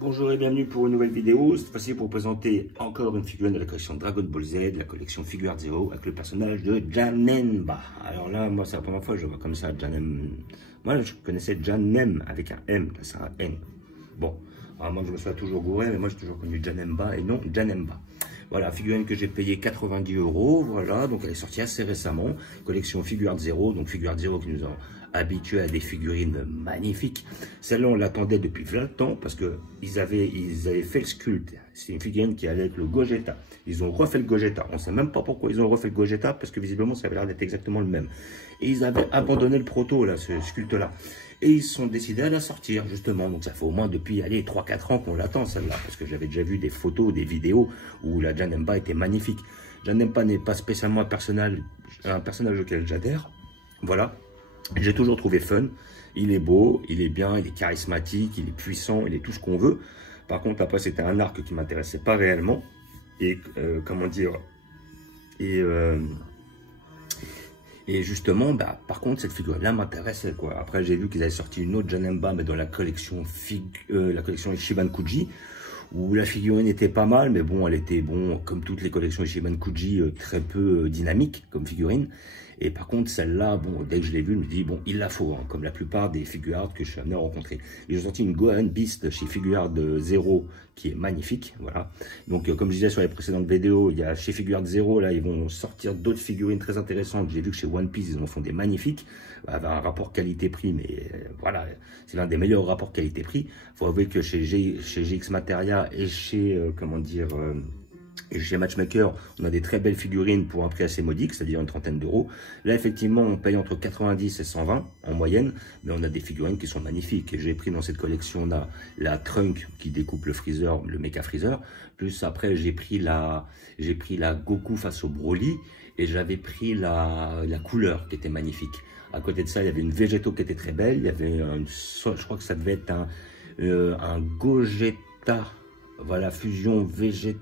Bonjour et bienvenue pour une nouvelle vidéo, cette fois-ci pour vous présenter encore une figurine de la collection Dragon Ball Z, la collection Figuart Zero avec le personnage de Janemba. Alors là, moi c'est la première fois que je vois comme ça Janem. Moi je connaissais Janem avec un M, là c'est un N. Bon, alors moi je me suis toujours gouré, mais moi j'ai toujours connu Janemba et non Janemba. Voilà, figurine que j'ai payé 90 €, voilà, donc elle est sortie assez récemment, collection Figuart Zero, donc Figuart Zero qui nous ont habitués à des figurines magnifiques. Celle-là, on l'attendait depuis 20 ans parce qu'ils avaient fait le sculpte. C'est une figurine qui allait avec le Gogeta. Ils ont refait le Gogeta. On ne sait même pas pourquoi ils ont refait le Gogeta parce que visiblement, ça avait l'air d'être exactement le même. Et ils avaient abandonné le proto, là, ce sculpte-là. Et ils se sont décidés à la sortir, justement. Donc ça fait au moins depuis, allez, 3-4 ans qu'on l'attend, celle-là. Parce que j'avais déjà vu des photos, des vidéos où la Janemba était magnifique. Janemba n'est pas spécialement un personnage auquel j'adhère. Voilà. J'ai toujours trouvé fun, il est beau, il est bien, il est charismatique, il est puissant, il est tout ce qu'on veut. Par contre, après, c'était un arc qui ne m'intéressait pas réellement. Et comment dire, et justement, bah, par contre, cette figure-là m'intéressait, quoi. Après, j'ai vu qu'ils avaient sorti une autre Janemba, mais dans la collection Ichiban Kuji, où la figurine était pas mal, mais bon, elle était, bon, comme toutes les collections Ichiban Kuji, très peu dynamique comme figurine. Et par contre, celle-là, bon, dès que je l'ai vue, je me dis, bon, il la faut, hein, comme la plupart des Figuart que je suis amené à rencontrer. Ils ont sorti une Gohan Beast chez Figuart Zero, qui est magnifique, voilà. Donc, comme je disais sur les précédentes vidéos, il y a chez Figuart Zero, là, ils vont sortir d'autres figurines très intéressantes. J'ai vu que chez One Piece, ils en font des magnifiques, avec un rapport qualité-prix, mais voilà, c'est l'un des meilleurs rapports qualité-prix. Il faut avouer que chez GX Materia et chez, comment dire... Et chez Matchmaker, on a des très belles figurines pour un prix assez modique, c'est-à-dire une trentaine d'euros. Là, effectivement, on paye entre 90 et 120 en moyenne, mais on a des figurines qui sont magnifiques. Et j'ai pris dans cette collection-là la Trunk qui découpe le Freezer, le Mecha Freezer. Plus après, j'ai pris la Goku face au Broly et j'avais pris la couleur qui était magnifique. À côté de ça, il y avait une Végéto qui était très belle. Il y avait je crois que ça devait être un Gogeta, voilà, fusion Végéta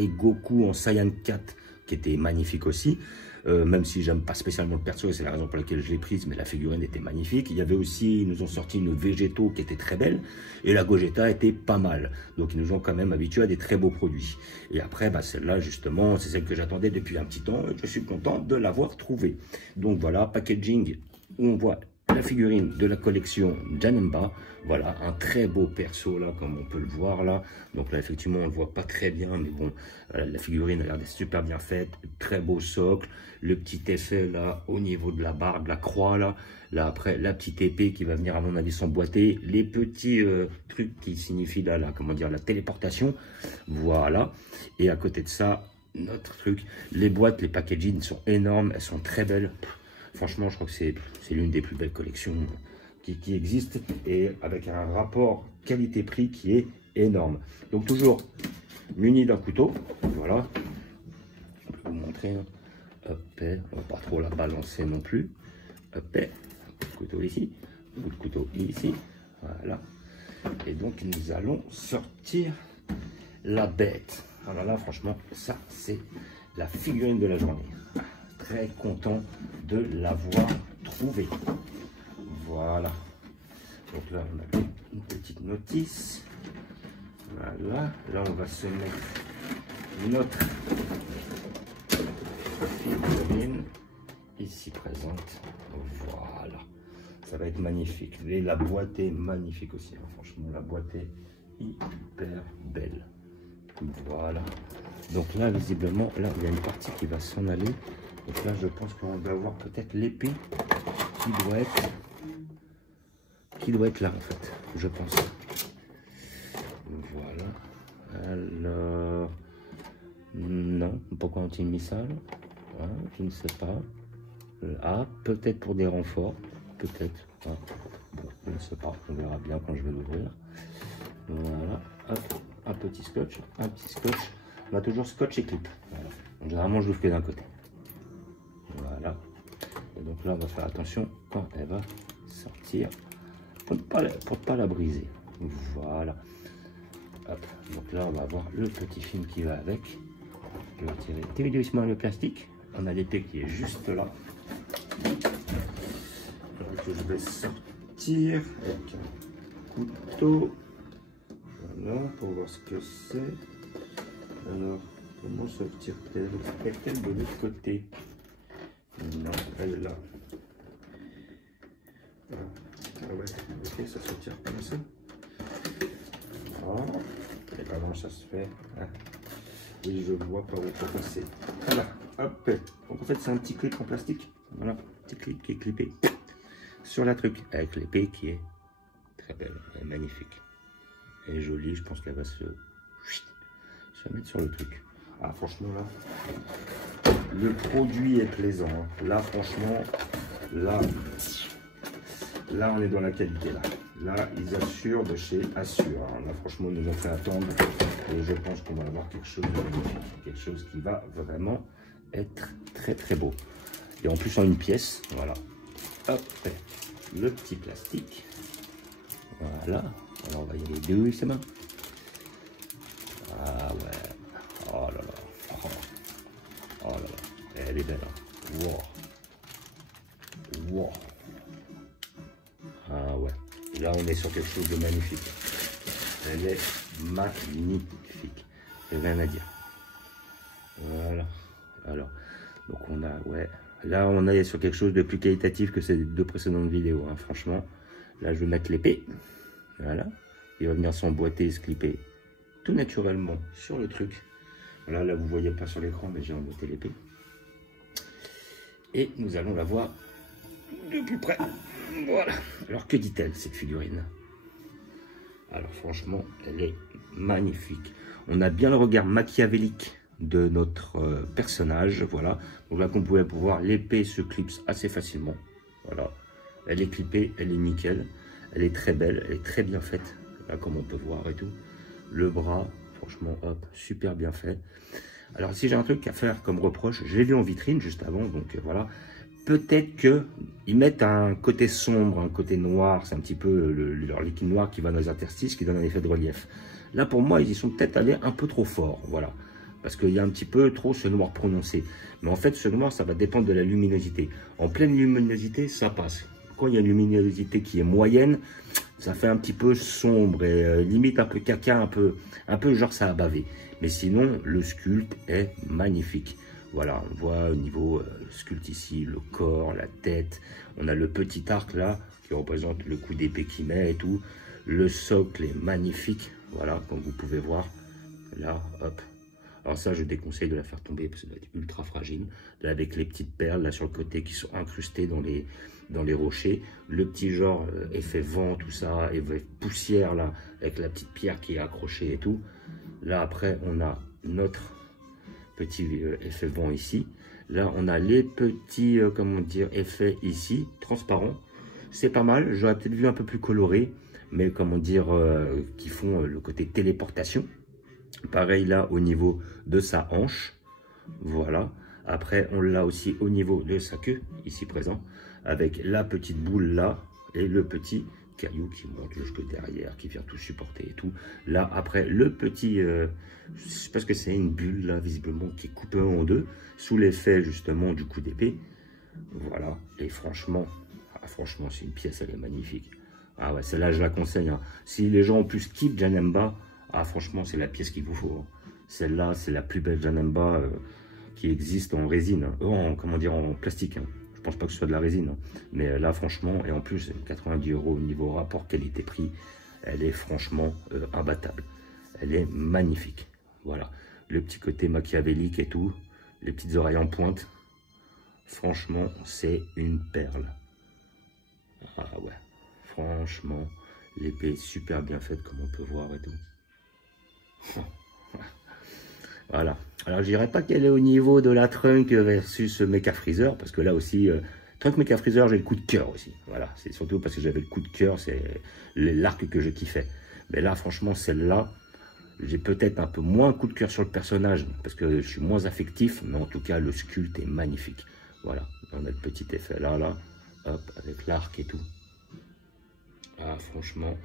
et Goku en Saiyan 4 qui était magnifique aussi, même si j'aime pas spécialement le perso et c'est la raison pour laquelle je l'ai prise, mais la figurine était magnifique. Il y avait aussi, ils nous ont sorti une Végéto qui était très belle et la Gogeta était pas mal, donc ils nous ont quand même habitués à des très beaux produits. Et après, bah, celle-là justement, c'est celle que j'attendais depuis un petit temps et je suis content de l'avoir trouvée. Donc voilà, packaging où on voit la figurine de la collection Janemba. Voilà, un très beau perso là, comme on peut le voir là. Donc là, effectivement, on le voit pas très bien, mais bon, la figurine a l'air d'être super bien faite. Très beau socle, le petit effet là, au niveau de la barre, de la croix là. Là, après, la petite épée qui va venir, à mon avis, s'emboîter. Les petits trucs qui signifient là, comment dire, la téléportation. Voilà. Et à côté de ça, notre truc, les boîtes, les packaging sont énormes, elles sont très belles. Franchement, je crois que c'est l'une des plus belles collections qui existent et avec un rapport qualité-prix qui est énorme. Donc toujours muni d'un couteau, voilà. Je peux vous montrer. Hein. Hop, on va pas trop la balancer non plus. Hop, le couteau ici, le couteau ici, voilà. Et donc nous allons sortir la bête. Alors là, franchement, ça c'est la figurine de la journée. Très content de l'avoir trouvé. Voilà. Donc là, on a une petite notice. Voilà. Là, on va se mettre notre figurine ici présente. Voilà. Ça va être magnifique. Et la boîte est magnifique aussi. Hein. Franchement, la boîte est hyper belle. Voilà. Donc là, visiblement, là, il y a une partie qui va s'en aller. Donc là, je pense qu'on va avoir peut-être l'épée qui doit être là, en fait, je pense. Voilà. Alors, non, pourquoi ont-ils mis ça? Ah, je ne sais pas. Ah, peut-être pour des renforts, peut-être. Ah, bon, je ne sais pas, on verra bien quand je vais l'ouvrir. Voilà, hop, un petit scotch. On a toujours scotch et clip. Voilà. Donc, généralement, je l'ouvre que d'un côté. Voilà. Et donc là, on va faire attention quand elle va sortir pour ne pas la briser. Voilà. Hop. Donc là, on va avoir le petit film qui va avec. Je vais tirer doucement le plastique. On a l'épée qui est juste là. Donc je vais sortir avec un couteau. Voilà, pour voir ce que c'est. Alors, comment sortir-t-elle? Est-elle de l'autre côté? Non, elle est là. Ah ouais, ok, ça se tire comme ça. Ah, et comment ça se fait? Ah. Oui, je vois par où il faut passer. Voilà, hop. Donc en fait, c'est un petit clip en plastique. Voilà, petit clip qui est clippé sur la truc, avec l'épée qui est très belle, elle est magnifique. Elle est jolie, je pense qu'elle va se mettre sur le truc. Ah, franchement, là, le produit est plaisant. Hein. Là, franchement, là, on est dans la qualité. Là, ils assurent de chez Assure. Hein. Là, franchement, ils nous ont fait attendre. Et je pense qu'on va avoir quelque chose de magnifique. Quelque chose qui va vraiment être très, très beau. Et en plus, en une pièce, voilà. Hop, le petit plastique. Voilà. Alors, on va y aller doucement. Ah ouais. Oh là là. Oh là là. Elle est belle. Hein. Wow. Wow. Ah ouais. Là, on est sur quelque chose de magnifique. Elle est magnifique. Rien à dire. Voilà. Alors, donc on a, ouais. Là, on est sur quelque chose de plus qualitatif que ces deux précédentes vidéos. Hein. Franchement, là, je vais mettre l'épée. Voilà. Il va venir s'emboîter et se clipper tout naturellement sur le truc. Voilà, là, vous ne voyez pas sur l'écran, mais j'ai emboîté l'épée. Et nous allons la voir de plus près. Voilà. Alors, que dit-elle, cette figurine? Alors, franchement, elle est magnifique. On a bien le regard machiavélique de notre personnage. Voilà. Donc là, comme vous pouvez voir, l'épée se clipse assez facilement. Voilà. Elle est clippée, elle est nickel. Elle est très belle, elle est très bien faite. Là, comme on peut voir et tout. Le bras, franchement, hop, super bien fait. Alors, si j'ai un truc à faire comme reproche, je l'ai vu en vitrine juste avant, donc voilà. Peut-être qu'ils mettent un côté sombre, un côté noir, c'est un petit peu leur liquide noir qui va dans les interstices, qui donne un effet de relief. Là, pour moi, ils y sont peut-être allés un peu trop fort, voilà. Parce qu'il y a un petit peu trop ce noir prononcé. Mais en fait, ce noir, ça va dépendre de la luminosité. En pleine luminosité, ça passe. Quand il y a une luminosité qui est moyenne, ça fait un petit peu sombre et limite un peu caca, un peu genre ça a bavé. Mais sinon, le sculpte est magnifique. Voilà, on voit au niveau sculpte ici, le corps, la tête. On a le petit arc là, qui représente le coup d'épée qu'il met et tout. Le socle est magnifique, voilà, comme vous pouvez voir. Là, hop. Alors ça, je déconseille de la faire tomber parce que ça doit être ultra fragile. Là, avec les petites perles là sur le côté qui sont incrustées dans les rochers. Le petit genre effet vent, tout ça, et poussière là, avec la petite pierre qui est accrochée et tout. Là, après, on a notre petit effet vent ici. Là, on a les petits, comment dire, effets ici, transparents. C'est pas mal. J'aurais peut-être vu un peu plus coloré, mais comment dire, qui font le côté téléportation. Pareil là, au niveau de sa hanche. Voilà. Après, on l'a aussi au niveau de sa queue, ici présent, avec la petite boule là, et le petit caillou qui monte jusque derrière, qui vient tout supporter et tout. Là, après, le petit, parce que c'est une bulle là, visiblement, qui est coupée en deux, sous l'effet justement du coup d'épée. Voilà, et franchement, franchement, c'est une pièce, elle est magnifique. Ah ouais, celle-là, je la conseille. Hein. Si les gens en plus kiffent Janemba, ah franchement, c'est la pièce qu'il vous faut. Hein. Celle-là, c'est la plus belle Janemba qui existe en résine, hein. En, comment dire, en plastique. Hein. Je pense pas que ce soit de la résine, hein. Mais là, franchement, et en plus, 90 € au niveau rapport qualité-prix, elle est franchement imbattable. Elle est magnifique. Voilà, le petit côté machiavélique et tout, les petites oreilles en pointe. Franchement, c'est une perle. Ah ouais, franchement, l'épée est super bien faite, comme on peut voir et tout. Voilà. Alors, je dirais pas qu'elle est au niveau de la Trunk versus Mecha Freezer, parce que là aussi, Trunk Mecha Freezer, j'ai le coup de cœur aussi. Voilà, c'est surtout parce que j'avais le coup de cœur, c'est l'arc que je kiffais. Mais là, franchement, celle-là, j'ai peut-être un peu moins coup de cœur sur le personnage, parce que je suis moins affectif, mais en tout cas, le sculpte est magnifique. Voilà, on a le petit effet là, hop, avec l'arc et tout. Ah, franchement,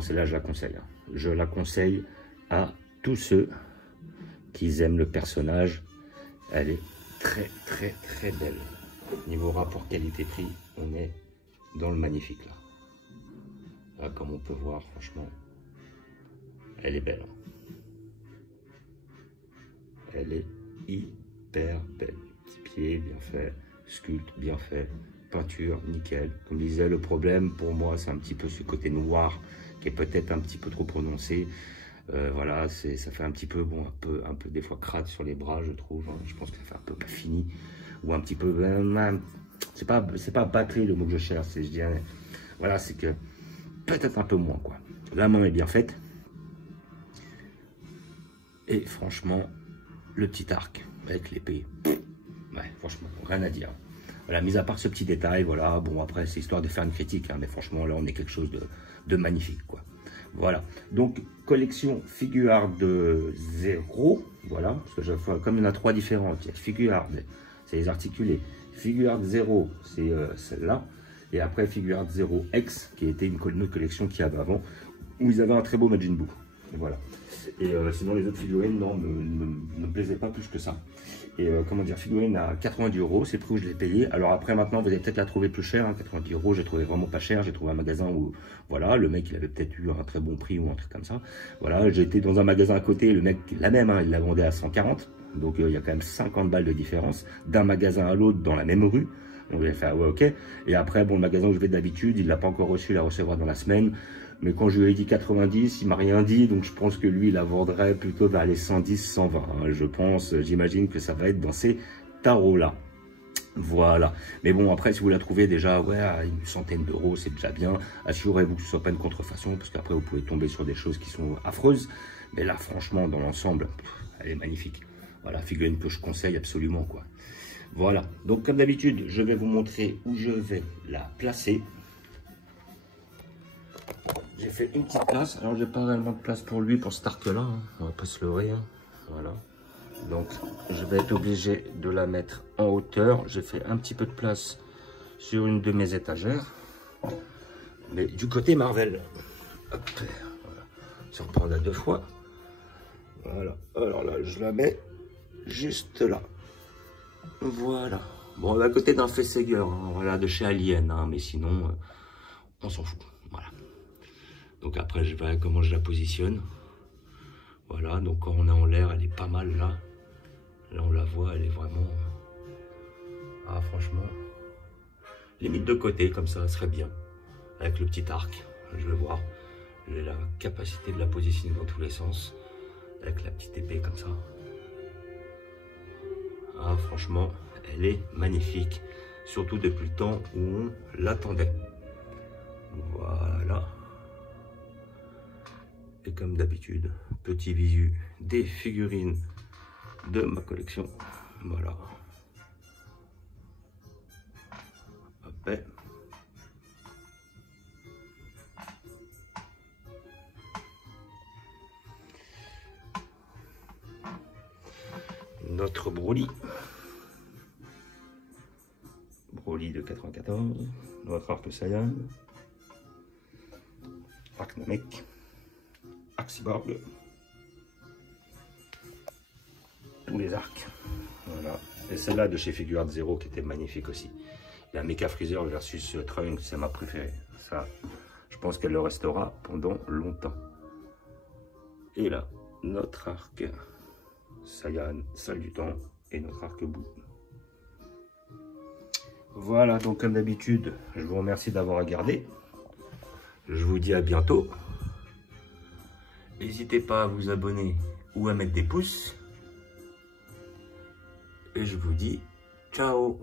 celle-là, je la conseille. Hein. Je la conseille à tous ceux qui aiment le personnage. Elle est très, très, très belle. Niveau rapport qualité-prix, on est dans le magnifique là. Là, comme on peut voir, franchement, elle est belle. Elle est hyper belle. Petit pied, bien fait. Sculpte, bien fait. Peinture, nickel. Comme je disais, le problème pour moi, c'est un petit peu ce côté noir qui est peut-être un petit peu trop prononcé. Voilà, ça fait un petit peu, bon, un peu des fois crade sur les bras, je trouve. Hein. Je pense que ça fait un peu pas fini. Ou un petit peu, c'est pas bâclé le mot que je cherche, je dirais. Voilà, c'est que peut-être un peu moins, quoi. La main est bien faite. Et franchement, le petit arc avec l'épée, ouais, franchement, rien à dire. Voilà, mis à part ce petit détail, voilà, bon, après, c'est histoire de faire une critique, hein, mais franchement, là, on est quelque chose de magnifique, quoi. Voilà, donc, collection Figuart de 0, voilà, parce que comme il y en a 3 différentes, il y a Figuart, c'est les articulés, Figuart 0, c'est celle-là, et après Figuart 0 X, qui était une autre collection qu'il y avait avant, où ils avaient un très beau Majin Buu, voilà. Et sinon, les autres figurines, non, ne me plaisaient pas plus que ça. Et comment dire, figurine à 90 €, c'est le prix où je l'ai payé. Alors après, maintenant, vous allez peut-être la trouver plus chère, hein, 90 €, j'ai trouvé vraiment pas cher. J'ai trouvé un magasin où, voilà, le mec, il avait peut-être eu un très bon prix ou un truc comme ça. Voilà, j'ai été dans un magasin à côté, le mec, la même, hein, il la vendait à 140. Donc il y a quand même 50 balles de différence d'un magasin à l'autre dans la même rue. Donc j'ai fait, ah ouais, ok. Et après, bon, le magasin où je vais d'habitude, il l'a pas encore reçu, il la recevra dans la semaine. Mais quand je lui ai dit 90, il m'a rien dit, donc je pense que lui, il la vendrait plutôt vers les 110, 120. Hein, je pense, j'imagine que ça va être dans ces tarots-là. Voilà. Mais bon, après, si vous la trouvez déjà, ouais, à une centaine d'euros, c'est déjà bien. Assurez-vous que ce ne soit pas une contrefaçon, parce qu'après, vous pouvez tomber sur des choses qui sont affreuses. Mais là, franchement, dans l'ensemble, elle est magnifique. Voilà, figurine que je conseille absolument, quoi. Voilà. Donc, comme d'habitude, je vais vous montrer où je vais la placer. J'ai fait une petite place, alors j'ai pas réellement de place pour lui, pour cet arc-là, hein. On va pas se leurrer, hein. Voilà. Donc je vais être obligé de la mettre en hauteur. J'ai fait un petit peu de place sur une de mes étagères, mais du côté Marvel. Hop, voilà. Se reprendre à 2 fois. Voilà, alors là je la mets juste là. Voilà. Bon, à côté d'un facehugger, hein, voilà, de chez Alien, hein, mais sinon, on s'en fout. Voilà. Donc après, je verrai comment je la positionne. Voilà, donc quand on est en l'air, elle est pas mal là. Là, on la voit, elle est vraiment... Ah, franchement, limite de côté, comme ça serait bien. Avec le petit arc, je vais voir. J'ai la capacité de la positionner dans tous les sens. Avec la petite épée comme ça. Ah, franchement, elle est magnifique. Surtout depuis le temps où on l'attendait. Voilà. Et comme d'habitude, petit visu des figurines de ma collection. Voilà. Hop. Notre Broly. Broly de 94. Notre Arc Saiyan. Arc Namek. Cyborg, tous les arcs, voilà. Et celle-là de chez Figuart 0 qui était magnifique aussi. La Mecha Freezer versus Trunks, c'est ma préférée. Ça, je pense qu'elle le restera pendant longtemps. Et là, notre arc Saiyan, Salle du Temps, et notre arc Buu. Voilà, donc comme d'habitude, je vous remercie d'avoir regardé. Je vous dis à bientôt. N'hésitez pas à vous abonner ou à mettre des pouces. Et je vous dis ciao.